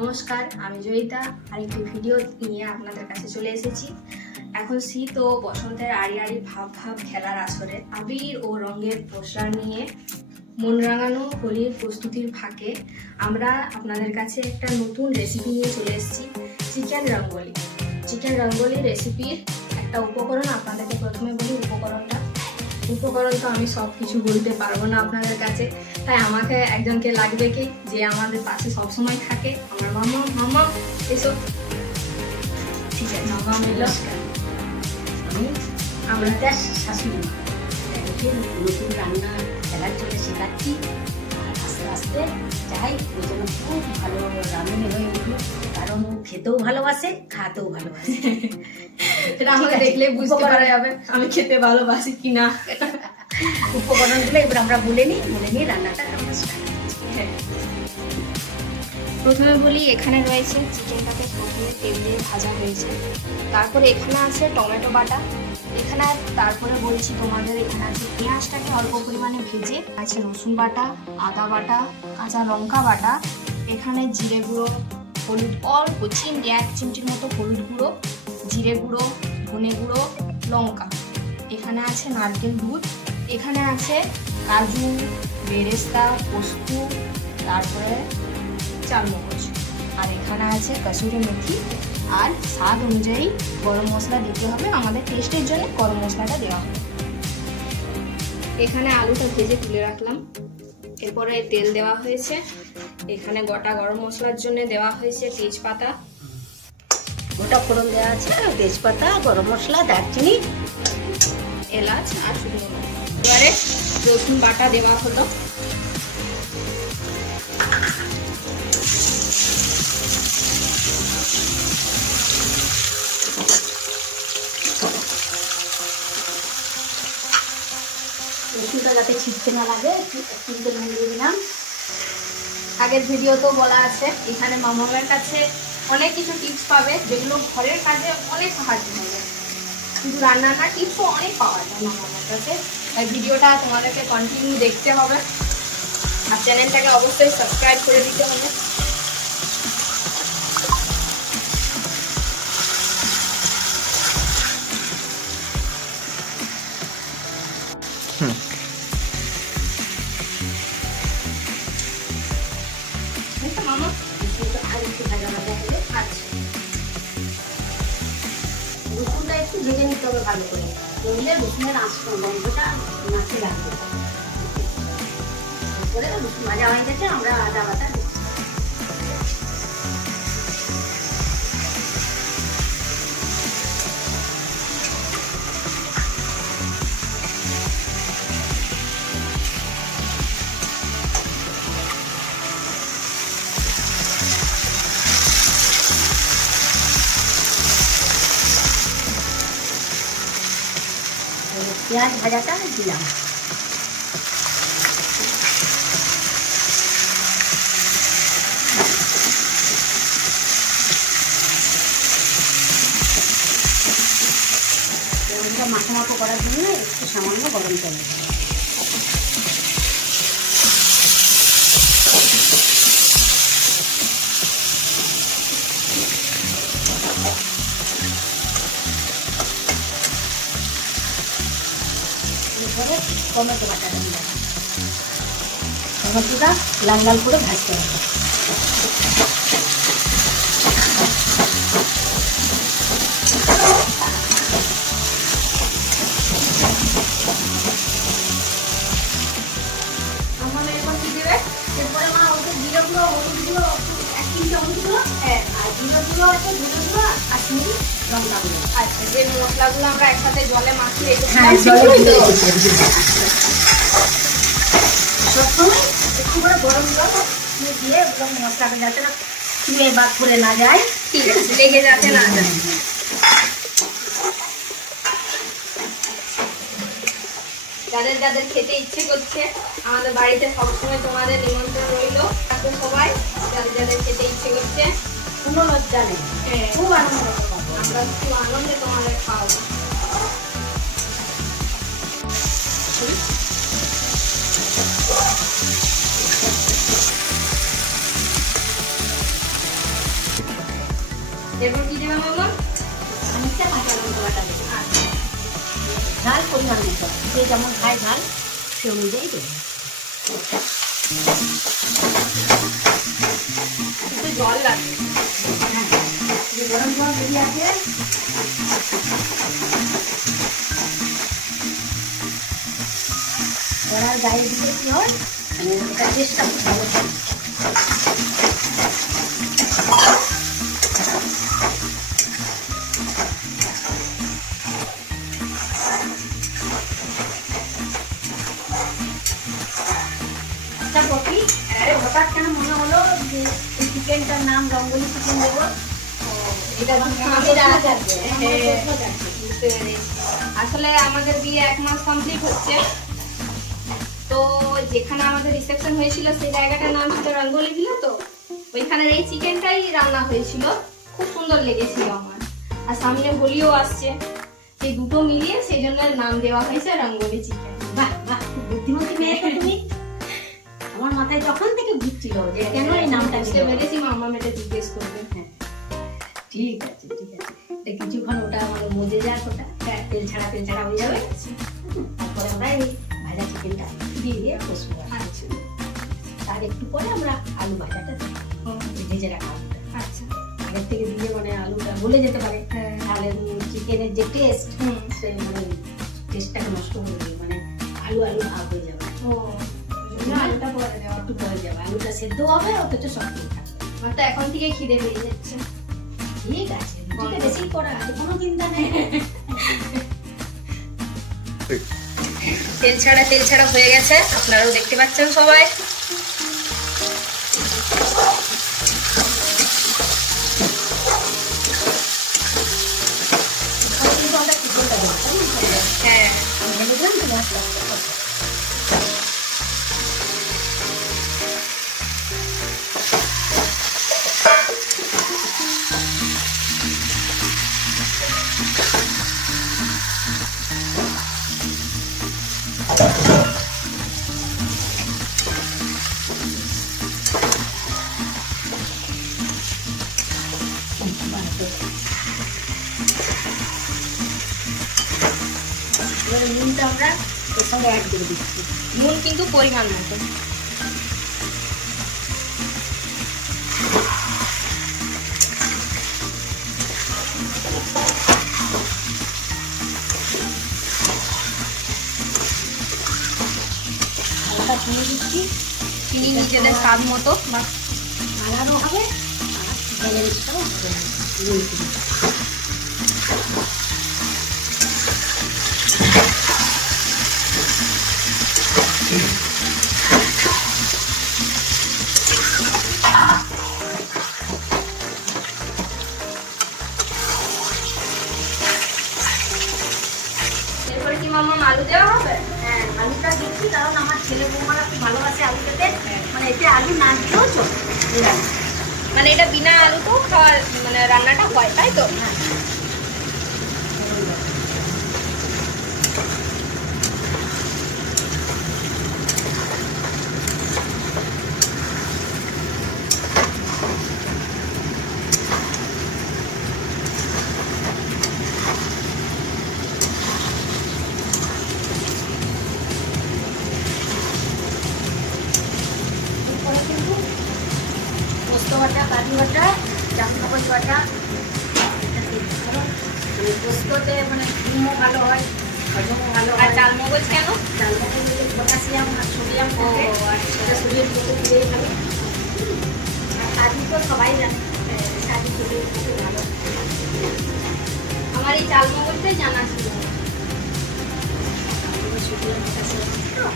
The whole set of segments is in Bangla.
নমস্কার, আমি জয়িতা আরেকটি ভিডিও নিয়ে আপনাদের কাছে চলে এসেছি। এখন শীত ও বসন্তের আড়ি আড়ি ভাব ভাব খেলার আসরে আবির ও রঙের পোশাক নিয়ে মন রাঙানো হোলির প্রস্তুতির ফাঁকে আমরা আপনাদের কাছে একটা নতুন রেসিপি নিয়ে চলে এসেছি, চিকেন রঙ্গোলি। চিকেন রঙ্গোলি রেসিপির একটা উপকরণ আপনাদেরকে প্রথমে বলি। উপকরণ তো আমি সব কিছু বলতে পারবো না আপনাদের কাছে, তাই আমাকে একজনকে লাগবে কি যে আমাদের পাশে সবসময় থাকে, আমার মামা এসব। ঠিক আছে, মামা মিল আমি আমাদের শাশুড়ি নতুন রান্না খেলার জন্য শেখাচ্ছি, আর আস্তে আস্তে চাই ওই জন্য খুব ভালো রাঁধুনি হয়ে উঠলো, কারণ ও খেতেও ভালোবাসে, খাতেও ভালোবাসে। এটা আমাকে দেখলে বুঝতে পারা যাবে আমি খেতে ভালোবাসি কিনা। উপকরণগুলো এবার আমরা বলে নিই রান্নাটা আমরা স্টার্ট করছি। প্রথমে বলি, এখানে রয়েছে চিকেনটাকে প্রথমে তেল দিয়ে ভাজা হয়েছে, তারপরে এখানে আছে টমেটো বাটা, এখানে তারপরে বলছি তোমাদের এখানে আছে পেঁয়াজটাকে অল্প পরিমাণে ভেজে, আছে রসুন বাটা, আদা বাটা, কাঁচা লঙ্কা বাটা, এখানে জিরে গুঁড়ো, হলুদ অল্প 1 চিমটির মতো হলুদ গুঁড়ো, জিরে গুঁড়ো, ধনে গুঁড়ো, লঙ্কা, এখানে আছে নারকেল দুধ, এখানে আছে কাজু, বেরেস্তা, পোস্ত, তারপরে চালমগজ, আর এখানে আছে কসুরি মেথি, আর স্বাদ অনুযায়ী গরম মশলা দিতে হবে। আমাদের টেস্টের জন্য গরম মশলাটা দেওয়া হবে। এখানে আলুটা ভেজে তুলে রাখলাম, এরপরে তেল দেওয়া হয়েছে, এখানে গোটা গরম মশলার জন্য দেওয়া হয়েছে তেজপাতা, গোটা ফোড়ন দেওয়া আছে, তেজপাতা, গরম মশলা, দারচিনি, এলাচ আর শুকনো লঙ্কা। এবারে রসুন বাটা দেওয়া হলো, রসুনটা যাতে ছিটতে না লাগে একটু নুন দিয়ে দিলাম। আগের ভিডিওতেও বলা আছে, এখানে মামার কাছে অনেক কিছু টিপস পাবে যেগুলো ঘরের কাজে অনেক সাহায্য হবে। শুধু রান্নার টিপসও অনেক পাওয়া যায় মামার কাছে। তাই ভিডিওটা তোমাদেরকে কন্টিনিউ দেখতে হবে, আর চ্যানেলটাকে অবশ্যই সাবস্ক্রাইব করে দিতে হবে। মামা আর একটু ভাজা ভাজা হলে আচ্ছা, রসুনটা একটু ভেজে নিতে হবে ভালো করে, নইলে রসুনের গন্ধটা মাছে লাগবে। তারপরে রসুন ভাজা হয়ে গেছে, আমরা আদা বাটা দিচ্ছি। পেঁয়াজ ভাজাটা দিলাম, মাখো করার জন্য একটু সামান্য গরম জল দিলাম। এরপরে টমেটো বাটাটা দিলাম, টমেটোটা লাল লাল করে ভাজতে হবে। মামা এরপর কি দেবে? এরপরে মা ওদের জিরে গুঁড়ো, হলুদ গুঁড়ো 1 চামচ গুঁড়ো, হ্যাঁ, আর জিরে গুঁড়ো আছে, ধনে গুঁড়ো আর কাশ্মীরি লঙ্কা গুঁড়ো। আচ্ছা, যে মশলাগুলো আমরা একসাথে জলে মাখিয়ে হ্যাঁ, সবসময় একটু করে গরম জল দিয়ে একদম মশলাটা যাতে না চুয়ে বাদ করে না যায়, ঠিক আছে, লেগে যাতে না যায়। যাদের যাদের খেতে ইচ্ছে করছে, আমাদের বাড়িতে সবসময় তোমাদের নিমন্ত্রণ রইলো। সবাই যাদের যাদের খেতে ইচ্ছে করছে, কোনো লজ্জা নেই, হ্যাঁ, খুব আনন্দ করবো। আমরা খুব আনন্দে তোমাদের খাওয়াবো। এরপর কি দেবে মামা? খানিকটা কাঁচা লঙ্কা বাটা দেবো। ঝাল পরিমাণ মতো, যে যেমন খায় ঝাল সে অনুযায়ী দেবো। একটু জল লাগবে। হ্যাঁ, যে গরম জল বেরিয়ে আছে কড়ার গায়ে দিলে কি হয়, মানে ওটা টেস্টটা খুব ভালো হয়। আচ্ছা পপি, হঠাৎ কেন মনে হলো যে এই চিকেনটার নাম রঙ্গলি চিকেন দেবো? এটা আমাদের আজ আছে, হ্যাঁ, বুঝতে পেরেছি। আসলে আমাদের বিয়ে 1 মাস কমপ্লিট হচ্ছে, তো যেখানে আমাদের রিসেপশন হয়েছিল সেই জায়গাটার নাম ছিল রঙ্গলি ভিলা। তো ওইখানের এই চিকেনটাই রান্না হয়েছিল, খুব সুন্দর লেগেছিল আমার। আর সামনে হোলিও আসছে, সেই দুটো মিলিয়ে সেই জন্য নাম দেওয়া হয়েছে রঙ্গলি চিকেন। বাহ বাহ, খুব বুদ্ধিমতী মেয়ে তো তুমি। আমার মাথায় যখন থেকে ঘুরছিল যে কেন এই নামটা বুঝতে দিল। পেরেছি, মামা মেয়েটা জিজ্ঞেস করবেন। হ্যাঁ, ঠিক আছে ঠিক আছে। এটা কিছুক্ষণ ওটা মানে মজে যাক, ওটা তেল ছাড়া হয়ে যাবে। তারপরে আমরা এই ভাজা চিকেনটা দিয়ে কষবো। আচ্ছা তার একটু পরে আমরা আলু ভাজাটা দেবো, ভেজে রাখা আলুটা। আচ্ছা। আগের থেকে দিলে মানে আলুটা গলে যেতে পারে, তাহলে চিকেনের যে টেস্ট সে মানে টেস্টটাকে নষ্ট করে দেবে, মানে আলু ভাব হয়ে যাবে। ও, আলুটা পরে দেওয়া। একটু হয়ে যাবে, আলুটা সেদ্ধ হবে, অথচ শক্ত থাকবে। আমার তো এখন থেকে খিদে পেয়ে যাচ্ছে। ঠিক আছে, রুটিটা বেশি করা আছে, কোনো চিন্তা নেই। তেল ছাড়া হয়ে গেছে, আপনারাও দেখতে পাচ্ছেন সবাই। কিন্তু আমরা চিকেনটা দেবো, তাই না? হ্যাঁ, আমি ভেবেছিলাম তো মশলা দেবো। এবারে নুনটা আমরা এর সঙ্গে অ্যাড করে দিচ্ছি। নুন কিন্তু পরিমাণ মতো। হালকা চিনি দিচ্ছি, চিনি নিজেদের স্বাদ মতো। আলাদা হবে, আর চিকেনের ইচ্ছাও হবে। এরপরে কি মামা আলু দেওয়া হবে? হ্যাঁ, আলুটা দিচ্ছি কারণ আমার ছেলে বৌমারা খুব ভালোবাসে আলু খেতে। মানে এতে আলু না দিলেও চলে। মানে এটা বিনা আলুতেও খাওয়ার মানে রান্নাটা হয়, তাই তো? হ্যাঁ। এরপরে কিন্তু পোস্ত বাটা, কাজু বাটা, জামরুল বাটা, এটা দিই। কারণ মানে পোস্ততে মানে ঘুমও ভালো হয়, হজমও ভালো আর হয়। চালমগজ কেন? চালমগজে পটাশিয়াম আর সোডিয়াম থাকে, ও, আচ্ছা। এটা শরীরের পক্ষে খুবই ভালো। আর কাজু তো সবাই জানে, কাজু শরীরের পক্ষে ভালো। আমার এই চালমগজটাই জানা ছিল। সোডিয়াম পটাশিয়াম তো।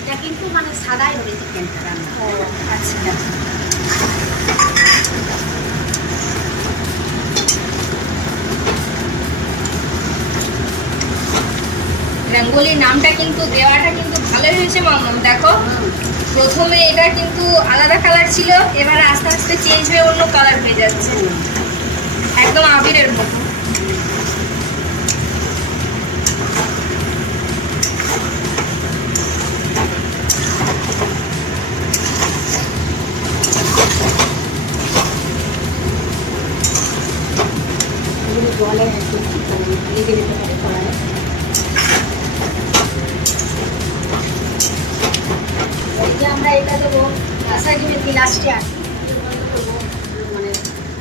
এটা কিন্তু মানে সাদাই হবে চিকেনটা রান্না। ও, আচ্ছা। রঙ্গোলির নামটা কিন্তু দেওয়াটা কিন্তু ভালোই হয়েছে মামা। দেখো, প্রথমে এটা কিন্তু আলাদা কালার ছিল, এবার আস্তে আস্তে চেঞ্জ হয়ে অন্য কালার হয়ে যাচ্ছে, একদম আবিরের মতো। লেগে যেতে পারে কড়াইয়ে। এই যে আমরা এটা দেবো কাসারি মেথি লাস্টে আর বন্ধ করবো, মানে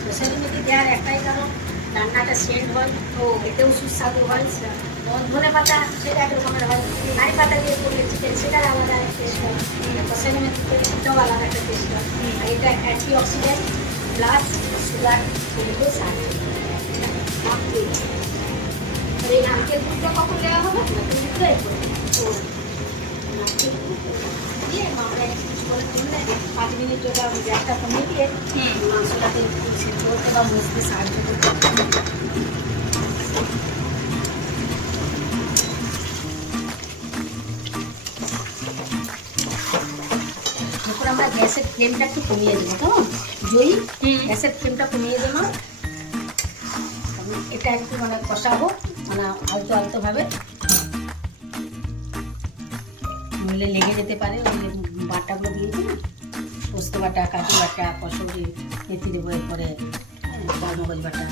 কাসারি মেথি দেওয়ার একটাই কারণ রান্নাটা সেন্ট হয়, ও এতেও সুস্বাদু হয়। ধনে পাতা সেটা এক রকমের হয়, কারি পাতা দিয়ে করলে চিকেন সেটার আলাদা টেস্ট হয়, কাসারি মেথি সেটাও আলাদা একটা টেস্ট হয়। আর এটা অ্যান্টি অক্সিডেন্ট প্লাস সুগার শরীরকে সাহায্য করে। এই নারকেল দুধটা কখন দেওয়া হবে? নারকেল দুধটা এরপর তো নারকেল দুধ দিয়ে আমরা কিছু করে তুললে 5 মিনিট যদি আমি গ্যাসটা কমিয়ে দিয়ে মাংসটাকে একটু সেদ্ধ করতে বা মুছতে সাহায্য করতে। এরপর আমরা গ্যাসের ফ্লেমটা একটু কমিয়ে দেবো, কেমন জয়ী? গ্যাসের ফ্লেমটা কমিয়ে দেবো, এটা একটু মানে কষাবো, মানে আলতো আলতোভাবে, নইলে লেগে যেতে পারে। ওই বাটাগুলো দিয়েছি না, পোস্ত বাটা, কাজু বাটা, কসুরি মেথি দেবো, এরপরে চারমগজ বাটা।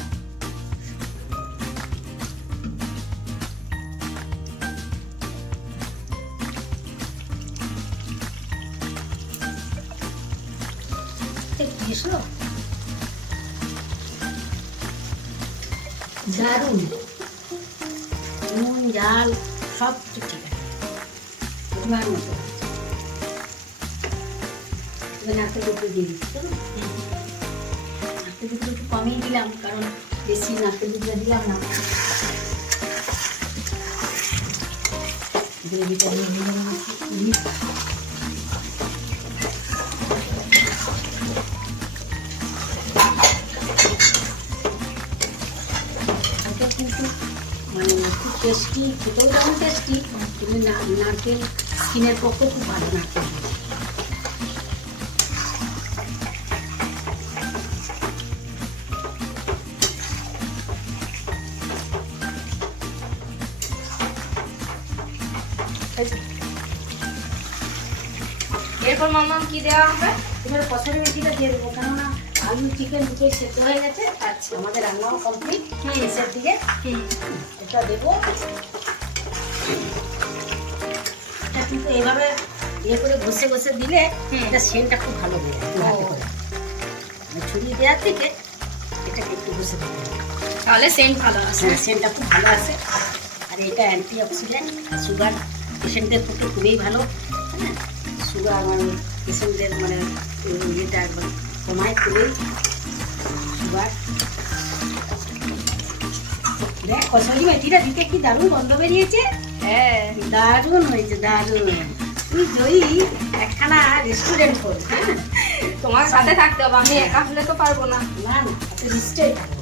এসো দারুণ, নুন ঝাল সব কিছু ঠিক আছে, পরিমাণ মতো। এবার নারকেল দুধ দিয়ে দিচ্ছি, কেমন? নারকেল দুধ একটু কমই দিলাম, কারণ বেশি নারকেল দুধটা দিলাম না, গ্রেভিটা দিয়ে দিলাম। কিন্তু মানে খুব টেস্টি, খেতেও যেমন টেস্টি, কিন্তু নারকেল স্কিনের পক্ষে খুব ভালো। নারকেল এরপর মামা কি দেওয়া হবে? এবার কষারি মেথিটা দিয়ে দেবো, কেননা আলু চিকেন দুটোই সেদ্ধ হয়ে গেছে। আচ্ছা, আমাদের রান্নাও কমপ্লিট, শেষের দিকে এটা দেবো। এটা কিন্তু এভাবে ইয়ে করে ঘষে ঘষে দিলে এটা সেন্টটা খুব ভালো হয়ে যায় হাতে করে, মানে ছুরি দেওয়ার থেকে এটাকে একটু ঘষে দিতে হবে, তাহলে সেন্ট ভালো আসে। সেন্টটা খুব ভালো আসে। আর এটা অ্যান্টি অক্সিডেন্ট, সুগার পেশেন্টদের পক্ষে খুবই ভালো। হ্যাঁ, সুগার মানে পেশেন্টদের মানে ইয়েটা একবার কমায় খুবই সুগার। দেখ কসুরি মেথিটা দিতে কি দারুণ গন্ধ বেরিয়েছে। হ্যাঁ, দারুণ হয়েছে, দারুণ। তুই জয়ী একখানা রেস্টুরেন্ট কর। হ্যাঁ, তোমার সাথে থাকতে হবে, আমি একা হলে তো পারবো না। না না, এত নিশ্চয়ই থাকবো।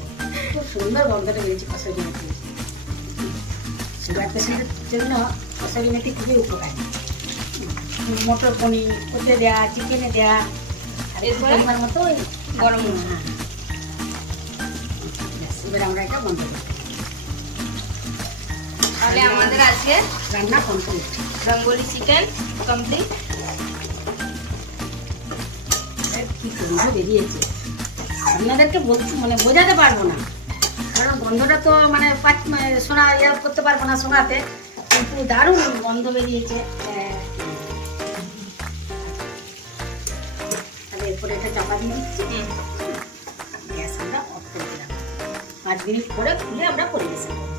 খুব সুন্দর গন্ধটা বেরিয়েছে কসুরি মেথি। সুগার পেশেন্টের জন্য কসুরি মেথি খুবই উপকারী। মটর পনির ওতে দেওয়া, চিকেনে দেওয়া, আর এরপরে? পরিমাণ মতো ওই গরম। হ্যাঁ, ব্যাস, এবার আমরা এটা বন্ধ করি। তাহলে আমাদের আজকে রান্না কমপ্লিট। Rangoli chicken complete. কি গন্ধ বেরিয়েছে, আপনাদেরকে বলতে মানে বোঝাতে পারবো না, কারণ গন্ধটা তো মানে শোনা ইয়ে করতে পারবো না শোনাতে, কিন্তু দারুণ গন্ধ বেরিয়েছে। তাহলে এরপরে এটা চাপা দিয়ে দিচ্ছি, গ্যাস আমরা অফ করে দিলাম। 5 মিনিট পরে খুলে আমরা পরিবেশন করব।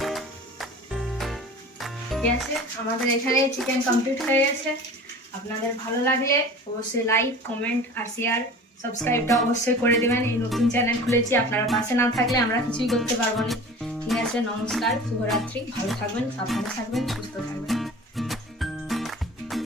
ঠিক আছে, আমাদের এখানে চিকেন কমপ্লিট হয়ে গেছে। আপনাদের ভালো লাগলে অবশ্যই লাইক, কমেন্ট আর শেয়ার, সাবস্ক্রাইবটা অবশ্যই করে দেবেন। এই নতুন চ্যানেল খুলেছি, আপনারা পাশে না থাকলে আমরা কিছুই করতে পারবো না। ঠিক আছে, নমস্কার, শুভরাত্রি, ভালো থাকবেন, সাবধানে থাকবেন, সুস্থ থাকবেন।